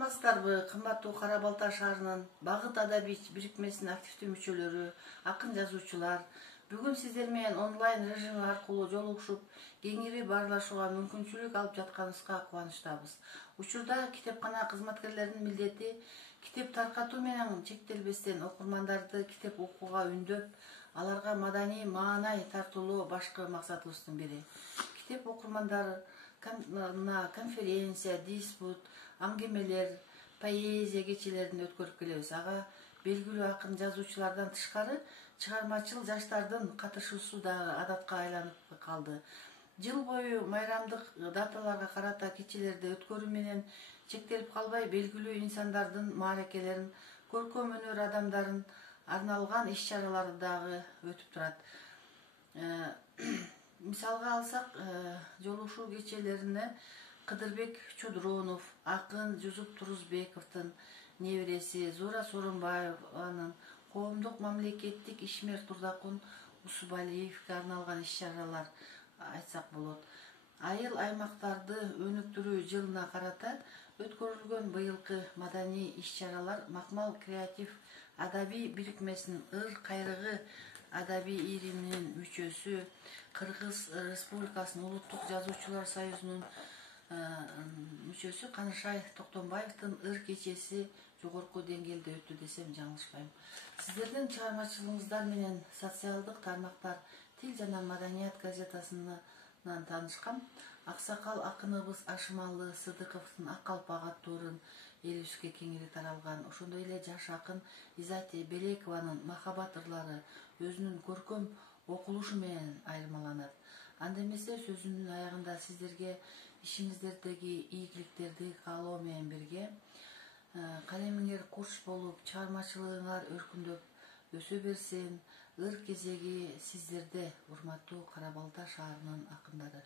Саламатсыздарбы, кымбаттуу Кара Балта шаарынын Багыт адабий бирикмесинин активдүү мүчөлөрү, акын жазуучулар. Бүгүн сиздер менен онлайн режим аркылуу жолугушуп, кеңири баарлашууга мүмкүнчүлүк алып жатканыбызга кубанычтабыз. Учурда китепкана кызматкерлеринин милдети китеп таркатуу менен чектелбестен окурмандарды китеп окууга үндөп, аларга маданий маанай тартуулоо башкы максатыбыздын бири. Китеп окурмандары конференция, диспут, аңгемелер, поэзия кечелерин өткөрүп келебиз. Ага белгилүү акын жазуучулардан тышкары чыгармачыл жаштардын катышуусу дагы адатка айланып калды. Жыл бою майрамдык даталарга карата кечелерди өткөрүү менен чектелип калбай, белгилүү инсандардын мааракелерин, көркөм өнөр адамдарын арналган иш-чаралар дагы өтүп турат. Мисалга алсак, жолугушуу кечелерине Кыдырбек Чодронов, акын Жусуп Турузбековдун небереси Зура Сооронбаеванын, коомдук мамлекеттик ишмер Турдакун Усубалиевге арналган иш-чаралар айтсак болот. Айыл аймактарды өнүктүрүү жылына карата өткөрүлгөн быйылкы маданий иш-чаралар Макмал креатив адабий бирикмесинин ыр кайрыгы адабий ийриминин мүчөсү, Кыргыз Республикасынын Улуттук жазуучулар союзунун мүчөсү Канышай Токтомбаевдин ыр кечеси жогорку деңгээлде өттү десем жаңылышпайм. Сиздердин чыгармачылыгыңыздар менен социалдык тармактар Тил жана маданият газетасынан таанышкам. Аксакал акыныбыз Ашымалы Сыдыковдун Ак калпак аттуу ырын элибизге кеңири таралган. Ошондой эле жаш акын Изати Белекованын Махабат ырлары өзүнүн көркөм окулушу менен айырмаланат. Анда эмесе сөзүнүн аягында сиздерге ишиңиздердеги ийгиликтерди каалоо менен бирге калемиңер курч болуп, чыгармачылыгыңар өркүндөп өсө берсин. Ыр кезеги сиздерде, урматтуу Кара Балта шаарынын акындары.